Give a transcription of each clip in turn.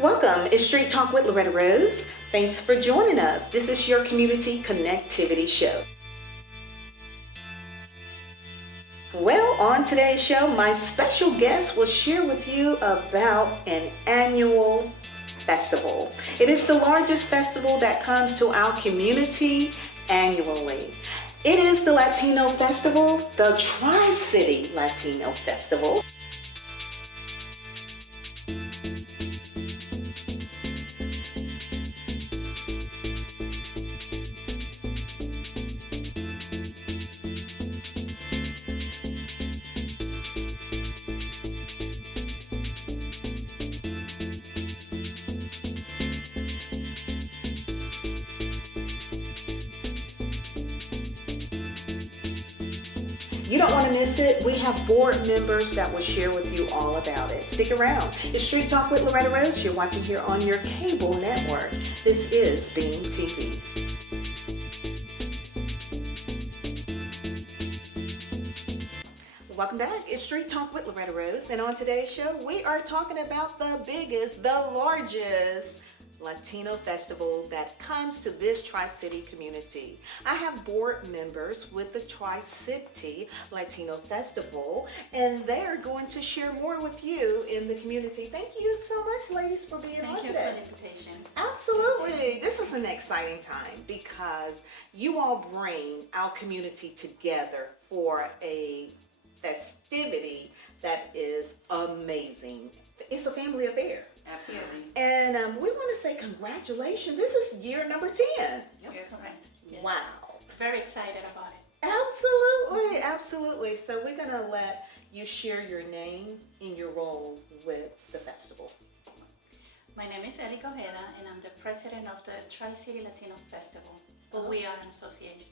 Welcome. It's Street Talk with Loretta Rose. Thanks for joining us. This is your community connectivity show. Well, on today's show, my special guest will share with you about an annual festival. It is the largest festival that comes to our community annually. It is the Latino Festival, the Tri-City Latino Festival. You don't want to miss it. We have board members that will share with you all about it. Stick around. It's Street Talk with Loretta Rose. You're watching here on your cable network. This is Beam TV. Welcome back. It's Street Talk with Loretta Rose. And on today's show, we are talking about the biggest, the largest Latino festival that comes to this Tri-City community. I have board members with the Tri-City Latino Festival, and they're going to share more with you in the community. Thank you so much, ladies, for being on today. Thank you for the invitation. Absolutely. This is an exciting time because you all bring our community together for a festivity that is amazing. It's a family affair. Absolutely. And we want to say congratulations. This is year number 10. Yep. Yes, all right. Yes. Wow. Very excited about it. Absolutely, absolutely. So we're going to let you share your name and your role with the festival. My name is Erika Ojeda, and I'm the president of the Tri-City Latino Festival. But we are an association.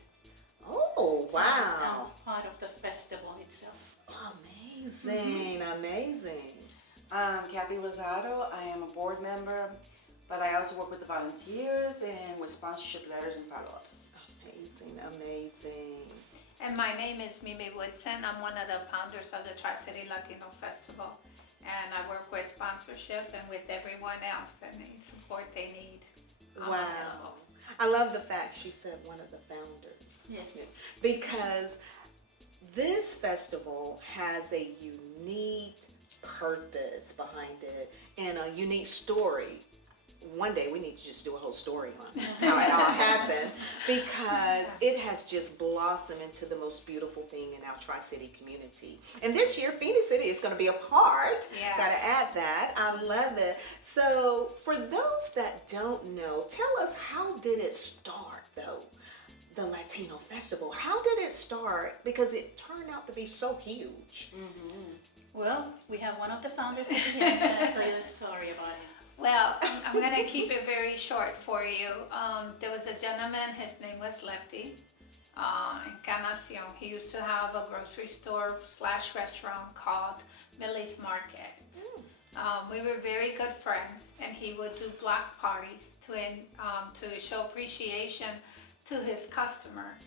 Oh, wow. So I'm part of the festival itself. Amazing, amazing. Kathy Rosado. I am a board member, but I also work with the volunteers and with sponsorship letters and follow-ups. Amazing, amazing. And my name is Mimi Woodson. I'm one of the founders of the Tri-City Latino Festival. And I work with sponsorship and with everyone else and the support they need. Wow. I love the fact she said one of the founders. Yes. Because this festival has a unique purpose behind it and a unique story. One day we need to just do a whole story on how it all happened, because it has just blossomed into the most beautiful thing in our Tri-City community. And this year, Phoenix City is going to be a part. Yes. Got to add that. I love it. So for those that don't know, tell us, how did it start though? The Latino Festival. How did it start? Because it turned out to be so huge. Well, we have one of the founders at the end to tell you the story about it. Well, I'm going to keep it very short for you. There was a gentleman, his name was Lefty, Encarnacion. He used to have a grocery store / restaurant called Millie's Market. We were very good friends, and he would do block parties to show appreciation to his customers.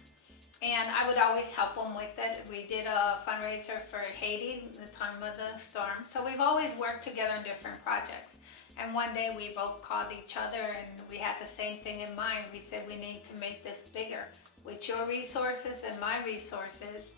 And I would always help him with it. We did a fundraiser for Haiti, the time of the storm. So we've always worked together on different projects. And one day we both called each other and we had the same thing in mind. We said we need to make this bigger. With your resources and my resources,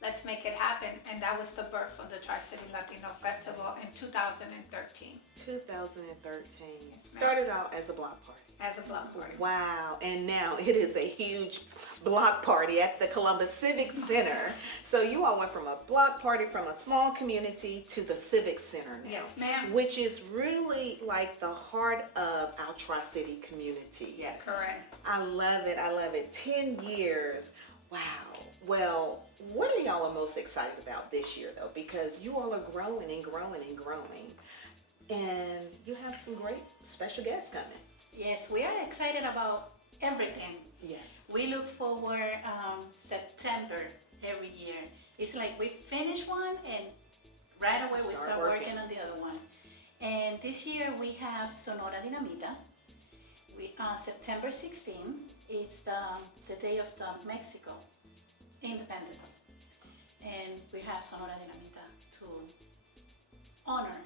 let's make it happen. And that was the birth of the Tri-City Latino Festival in 2013. 2013. Started out as a block party. As a block party. Wow. And now it is a huge block party at the Columbus Civic Center. So you all went from a block party from a small community to the Civic Center now. Yes, ma'am. Which is really like the heart of our Tri-City community. Yes. Correct. I love it. I love it. 10 years. Wow. Well, what are y'all most excited about this year though? Because you all are growing and growing and growing. And you have some great special guests coming. Yes, we are excited about everything. Yes. We look forward September every year. It's like we finish one and right away we start working on the other one. And this year we have Sonora Dinamita. September 16th is the day of the Mexico independence. And we have Sonora Dinamita to honor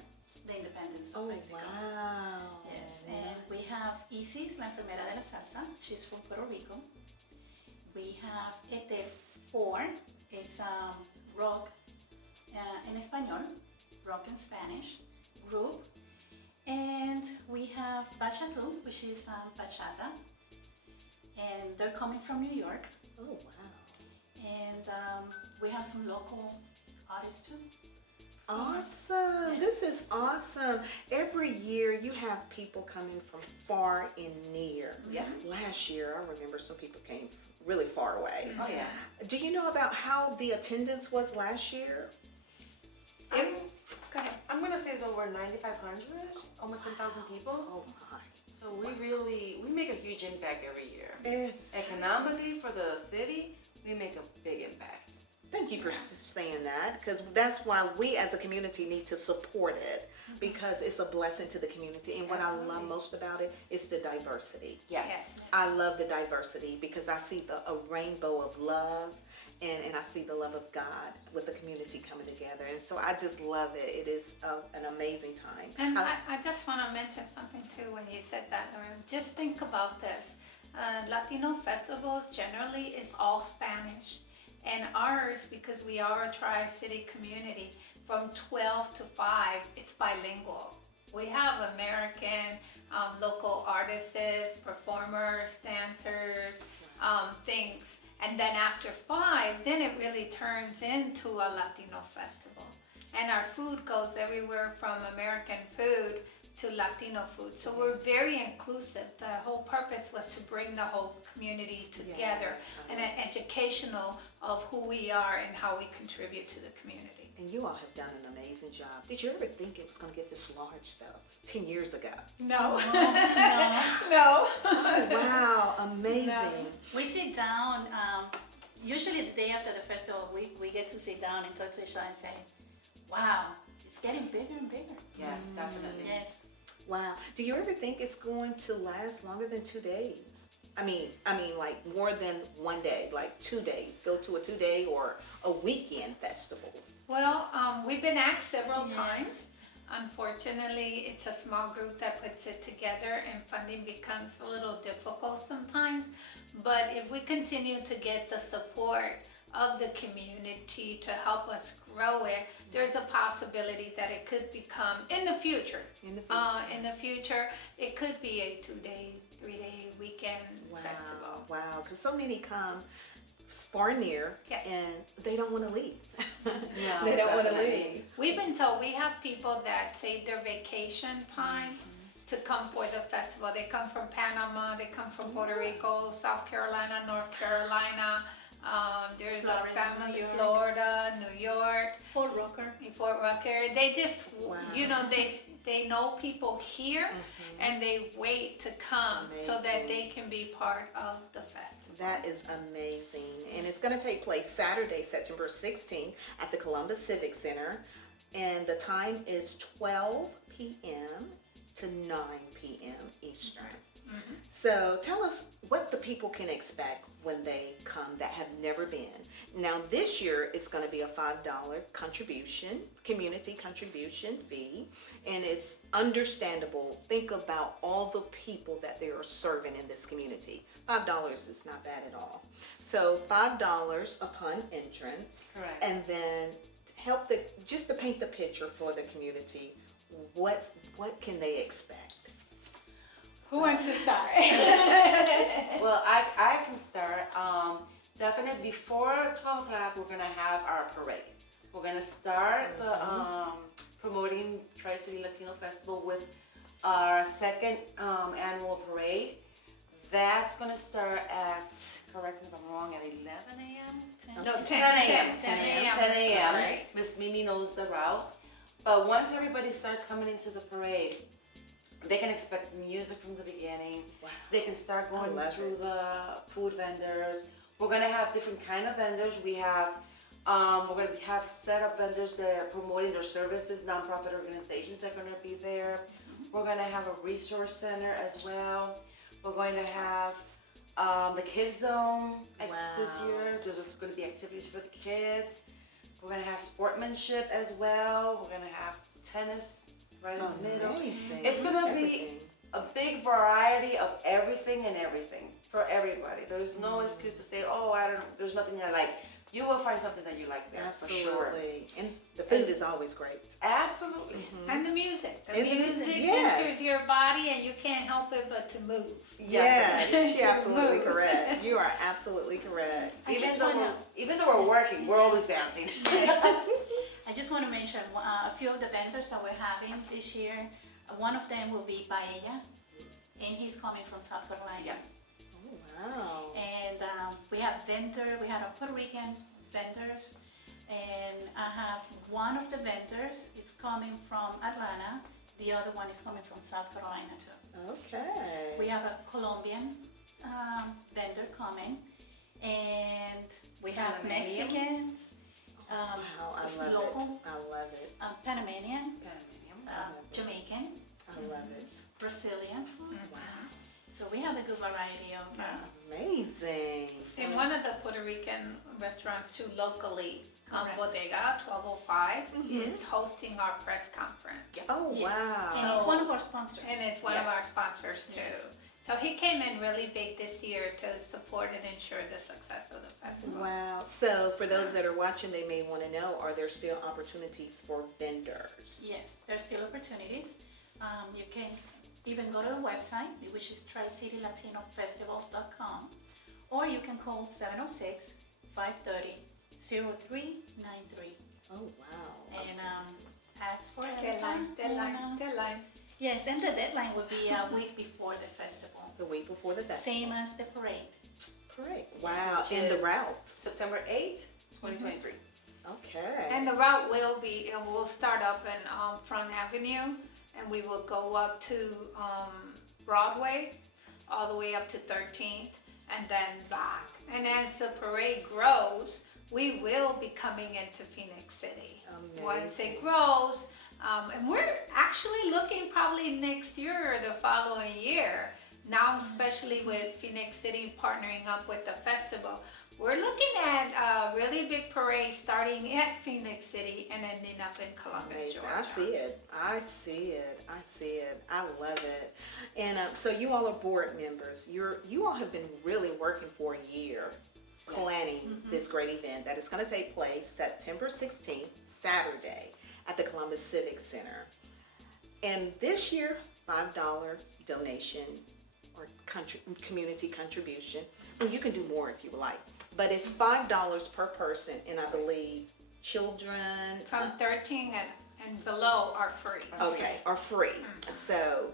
the independence of Mexico. Wow. Isis, la enfermera de la salsa. She's from Puerto Rico. We have Ete 4. It's rock en español, rock in Spanish group. And we have Bachatu, which is bachata. And they're coming from New York. Oh, wow. And we have some local artists too. Awesome. Yes. This is awesome. Every year you have people coming from far and near. Yeah. Last year, I remember some people came really far away. Oh yeah. Do you know about how the attendance was last year? Go ahead. I'm gonna say it's over 9,500, almost 10,000 people. Oh my. So we make a huge impact every year. Yes. Economically for the city, we make a big impact. Thank you for saying that, because that's why we as a community need to support it, because it's a blessing to the community. And what I love Absolutely. most about it is the diversity. Yes. Yes. I love the diversity because I see a rainbow of love, and I see the love of God with the community coming together. And so I just love it. It is an amazing time. And I just want to mention something too when you said that, Lauren. Just think about this. Latino festivals generally is all Spanish. And ours, because we are a Tri-City community, from 12 to 5, it's bilingual. We have American, local artists, performers, dancers, things. And then after 5, then it really turns into a Latino festival. And our food goes everywhere from American food to Latino food. So we're very inclusive. The whole purpose was to bring the whole community together and an educational of who we are and how we contribute to the community. And you all have done an amazing job. Did you ever think it was going to get this large though, 10 years ago? No. No. No. Oh, wow, amazing. No. We sit down, usually the day after the festival, we get to sit down and talk to each other and say, wow, it's getting bigger and bigger. Yes, definitely. Yes. Wow. Do you ever think it's going to last longer than 2 days? I mean, like more than one day, like 2 days. Go to a 2-day or a weekend festival. Well, we've been asked several Yeah. times. Unfortunately, it's a small group that puts it together and funding becomes a little difficult sometimes. But if we continue to get the support of the community to help us grow it, there's a possibility that it could become, in the future, it could be a 2-day, 3-day weekend festival. Wow, because so many come far and near, Yes. and they don't want to leave. No, They don't want to definitely. leave. We've been told we have people that save their vacation time to come for the festival. They come from Panama, they come from Puerto Rico, South Carolina, North Carolina. There's Florida, a family, New York. Florida, New York, Fort Rocker. Fort Rucker. They just, Wow. you know, they know people here and they wait to come so that amazing. they can be part of the festival. That is amazing. And it's going to take place Saturday, September 16th at the Columbus Civic Center. And the time is 12 p.m. to 9 p.m. Eastern. So tell us what the people can expect when they come that have never been. Now this year it's going to be a $5 contribution, community contribution fee, and it's understandable. Think about all the people that they are serving in this community. $5 is not bad at all. So $5 upon entrance. Correct. And then help just to paint the picture for the community. What can they expect? Who wants to start? Well, I can start. Definitely before 12 o'clock, we're gonna have our parade. We're gonna start the promoting Tri-City Latino Festival with our second annual parade. That's gonna start at, correct me if I'm wrong, at 11 a.m. No, 10 a.m. 10 a.m. 10 a.m. Right. Miss Mimi knows the route. But once everybody starts coming into the parade, they can expect music from the beginning. Wow. They can start going love through it. the food vendors. We're gonna have different kind of vendors. We have, we're gonna have set up vendors that are promoting their services. Nonprofit organizations are gonna be there. We're gonna have a resource center as well. We're going to have the kids zone this Wow. year. There's gonna be activities for the kids. We're gonna have sportsmanship as well. We're gonna have tennis right in the middle. Amazing. It's gonna be Everything. a big be variety of everything and everything for everybody. There's no excuse to say, oh, there's nothing I like. You will find something that you like there, Absolutely. for sure. And the food is always great. Absolutely. And the music. The And the music music, yes. enters your body and you can't help it but to move. Yes, Definitely. you're absolutely Move. correct. You are absolutely correct. Even though we're working, we're always dancing. I just want to mention a few of the vendors that we're having this year. One of them will be Paella, and he's coming from South Carolina. Yeah. Oh, wow. And we have a Puerto Rican vendors, and I have one of the vendors is coming from Atlanta. The other one is coming from South Carolina too. Okay. We have a Colombian vendor coming, and we have Panamanian. Mexicans, Wow, I love local, it. I love it. Panamanian, love it. Jamaican, I love it. Brazilian. Wow. So we have a good variety of. Amazing. In one of the Puerto Rican restaurants too, locally, Correct. Bodega 1205 is hosting our press conference. Oh, Yes. wow. And it's one of our sponsors. And it's one of our sponsors too. Yes. So he came in really big this year to support and ensure the success of the festival. Wow. So for those that are watching, they may want to know, are there still opportunities for vendors? Yes, there's still opportunities. You can even go to the website, which is TriCityLatinoFestival.com, or you can call 706-530-0393 Oh, wow. and ask for Deadline, everyone. deadline. Yes, and the deadline will be a week before the festival, The week before the festival. same as the parade. Correct. Wow. Which And the is route. September 8th, 2023. Okay. And the route will start up in Front Avenue, and we will go up to Broadway, all the way up to 13th, and then back. And as the parade grows, we will be coming into Phoenix City. Once it grows, and we're actually looking probably next year or the following year. Now, especially with Phoenix City partnering up with the festival, we're looking at a really big parade starting at Phoenix City and ending up in Columbus, Amazing. Georgia. I see it. I see it. I see it. I love it. And so you all are board members. You all have been really working for a year planning this great event that is going to take place September 16th, Saturday, at the Columbus Civic Center. And this year, $5 donation or community contribution. And you can do more if you would like. But it's $5 per person, and I believe children From 13 and below are free. are free. So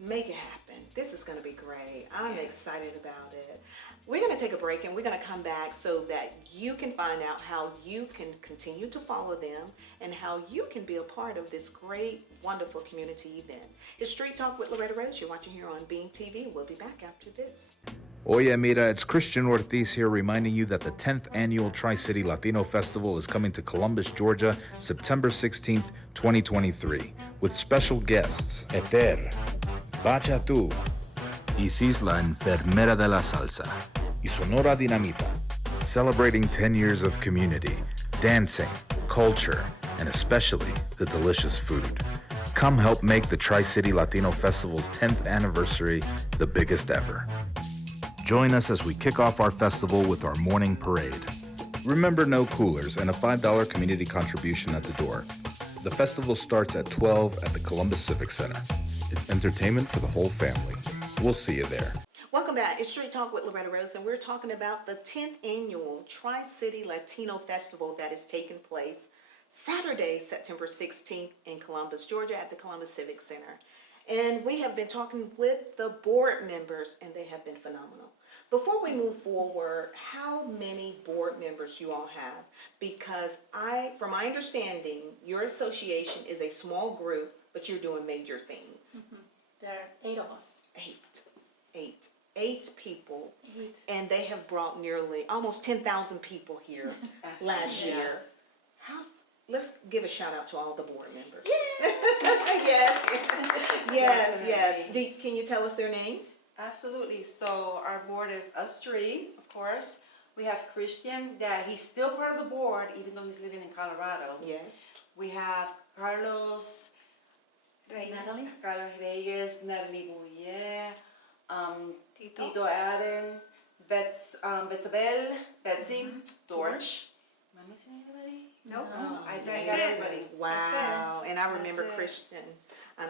make it happen. This is going to be great. I'm excited about it. We're going to take a break and we're going to come back so that you can find out how you can continue to follow them and how you can be a part of this great, wonderful community event. It's Street Talk with Loretta Rose. You're watching here on Beam TV. We'll be back after this. Oye, mira, it's Christian Ortiz here reminding you that the 10th annual Tri-City Latino Festival is coming to Columbus, Georgia, September 16th, 2023, with special guests. Eter, Bacha Tu, Isis la enfermera de la salsa, y Sonora Dinamita, celebrating 10 years of community, dancing, culture, and especially the delicious food. Come help make the Tri-City Latino Festival's 10th anniversary the biggest ever. Join us as we kick off our festival with our morning parade. Remember, no coolers and a $5 community contribution at the door. The festival starts at 12 at the Columbus Civic Center. It's entertainment for the whole family. We'll see you there. Welcome back. It's Street Talk with Loretta Rose, and we're talking about the 10th annual Tri-City Latino Festival that is taking place Saturday, September 16th in Columbus, Georgia at the Columbus Civic Center. And we have been talking with the board members, and they have been phenomenal. Before we move forward, how many board members you all have? Because from my understanding, your association is a small group, but you're doing major things. There are 8 of us. Eight people. 8. And they have brought nearly almost 10,000 people here last Yes. year. Let's give a shout out to all the board members. Yes. Can you tell us their names? Absolutely. So our board is us three, of course. We have Christian, that he's still part of the board, even though he's living in Colorado. Yes. We have Carlos Natalie. Reyes, Natalie Bouye, Tito. Tito Adam, Betsabel, Betsy, Dorch. Am I missing anybody? Nope. No, I think I That's got it. everybody. Wow. And I remember That's it. Christian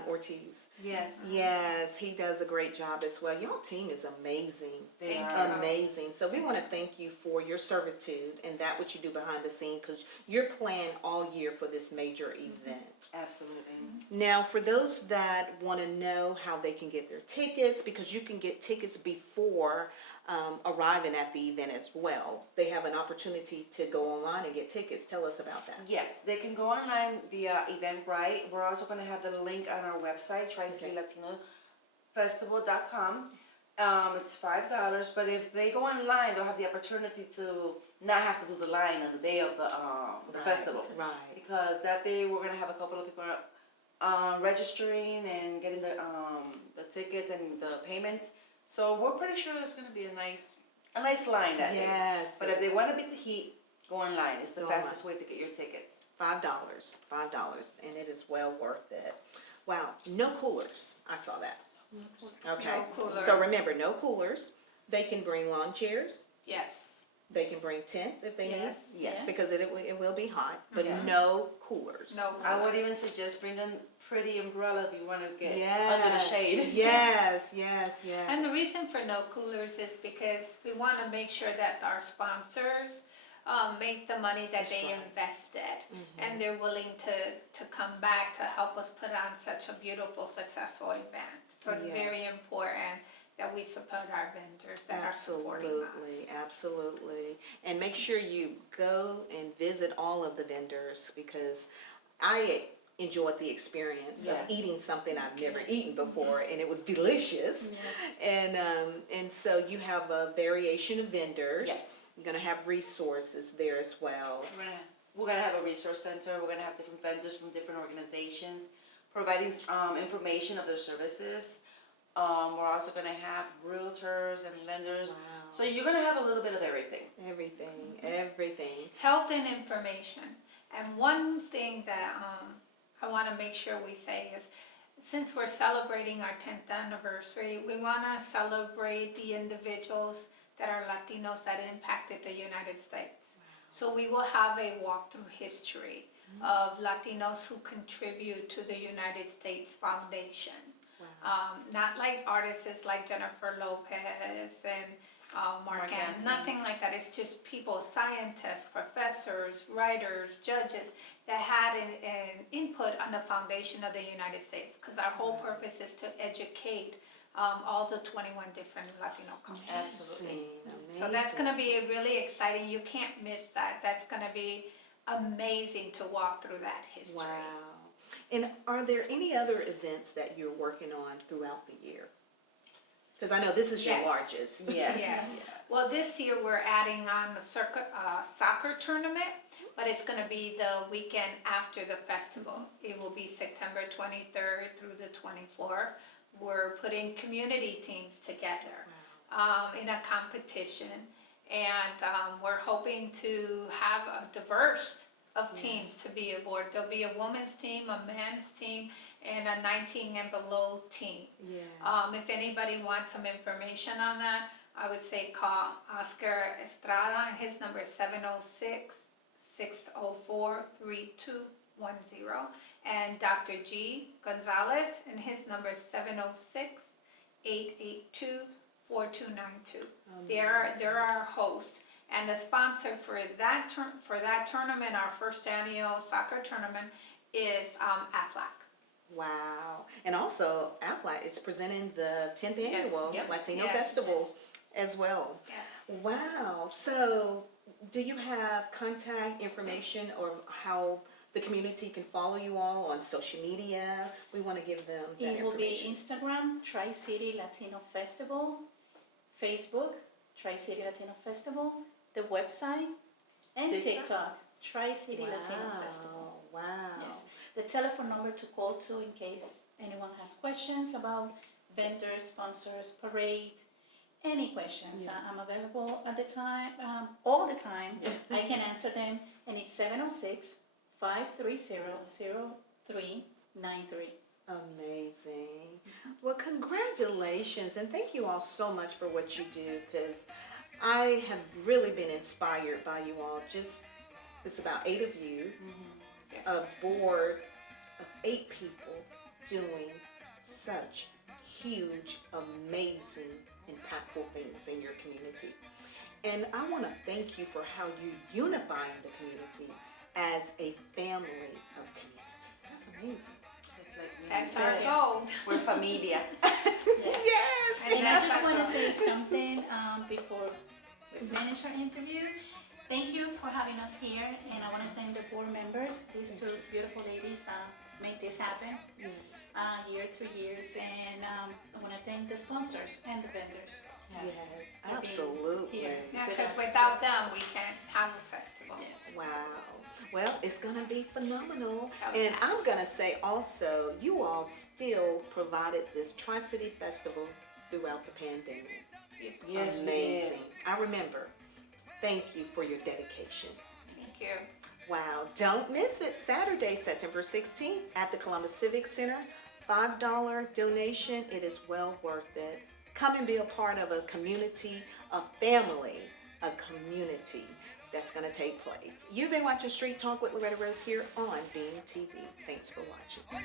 Ortiz. Yes. Yes, he does a great job as well. Your team is amazing. They Thank are. you. Amazing. So we want to thank you for your servitude and that what you do behind the scene because you're planned all year for this major event. Absolutely. Now, for those that want to know how they can get their tickets, because you can get tickets before arriving at the event as well. They have an opportunity to go online and get tickets. Tell us about that. Yes, they can go online via Eventbrite. We're also going to have the link on our website, TriCityLatinoFestival.com. It's $5, but if they go online, they'll have the opportunity to not have to do the line on the day of the Right, festival. right. Because that day we're going to have a couple of people registering and getting the tickets and the payments. So we're pretty sure it's going to be a nice line that day. Yes. But if they want to beat the heat, go online. It's the Go fastest way to get your tickets. $5, and it is well worth it. Wow, no coolers. I saw that. Okay. No coolers. So remember, no coolers. They can bring lawn chairs. Yes. They can bring tents if they Yes, need. yes. Because it will be hot, but Yes. no coolers. No I would coolers. even suggest bring a pretty umbrella if you want to get Yes. under the shade. Yes, yes, yes. And the reason for no coolers is because we want to make sure that our sponsors make the money that That's they right. invested, and they're willing to come back to help us put on such a beautiful, successful event. So it's very Yes. important that we support our vendors that are supporting us. Absolutely, absolutely. And make sure you go and visit all of the vendors because I enjoyed the experience Yes. of eating something I've never eaten before, and it was delicious. And so you have a variation of vendors. Yes. You're gonna have resources there as well. We're gonna have a resource center. We're gonna have different vendors from different organizations providing information of their services. We're also gonna have realtors and lenders. Wow. So you're gonna have a little bit of everything. Everything. Health and information. And one thing that I want to make sure we say is, since we're celebrating our 10th anniversary, we want to celebrate the individuals that are Latinos that impacted the United States. So we will have a walkthrough history of Latinos who contribute to the United States Foundation. Not like artists like Jennifer Lopez and Mark Anthony. Nothing like that. It's just people, scientists, professors, writers, judges that had an input on the foundation of the United States. Because our whole purpose is to educate all the 21 different Latino cultures. Absolutely. So that's going to be really exciting. You can't miss that. That's going to be amazing to walk through that history. Wow. And are there any other events that you're working on throughout the year? Because I know this is your Yes. largest. Yes. Well, this year we're adding on the soccer tournament, but it's going to be the weekend after the festival. It will be September 23rd through the 24th. We're putting community teams together in a competition, and we're hoping to have a diverse of teams to be aboard. There'll be a women's team, a men's team, and a 19 and below team. Yes. If anybody wants some information on that, I would say call Oscar Estrada, and his number is 706-604-3210. And Dr. G. Gonzalez, and his number is 706-882-4292. They're our host. And the sponsor for that tournament, our first annual soccer tournament, is Aflac. Wow. And also, Aflac is presenting the 10th annual Yep. Latino Yes. Festival as well. Yes. Wow. So, do you have contact information or how the community can follow you all on social media? We want to give them that It will be information. Instagram, Tri-City Latino Festival, Facebook, Tri-City Latino Festival, the website, and TikTok, Tri-City Latino Festival. Wow. Yes. The telephone number to call to in case anyone has questions about vendors, sponsors, parade, any questions. Yes. I'm available at the time, all the time. I can answer them, and it's 706-530-0393. Amazing. Well, congratulations, and thank you all so much for what you do, because I have really been inspired by you all. Just, it's about 8 of you, a board of 8 people doing such huge, amazing, impactful things in your community. And I want to thank you for how you unifying the community as a family of community. That's amazing. Just like you That's our said, goal. we're familia. Yes. And I just want to say something before we finish our interview. Thank you for having us here, and I want to thank the board members. These 2 beautiful ladies made this happen year through years, and I want to thank the sponsors and the vendors. Yes, For being absolutely. here. Yeah, with because us. without them, we can't have a festival. Yes. Wow. Well, it's going to be phenomenal. Oh, And yes. I'm going to say also, you all still provided this Tri-City Festival throughout the pandemic. Yes, we did. Amazing. I remember. Thank you for your dedication. Thank you. Wow. Don't miss it. Saturday, September 16th at the Columbus Civic Center. $5 donation. It is well worth it. Come and be a part of a community, a family, a community that's going to take place. You've been watching Street Talk with Loretta Rose here on Beam TV. Thanks for watching.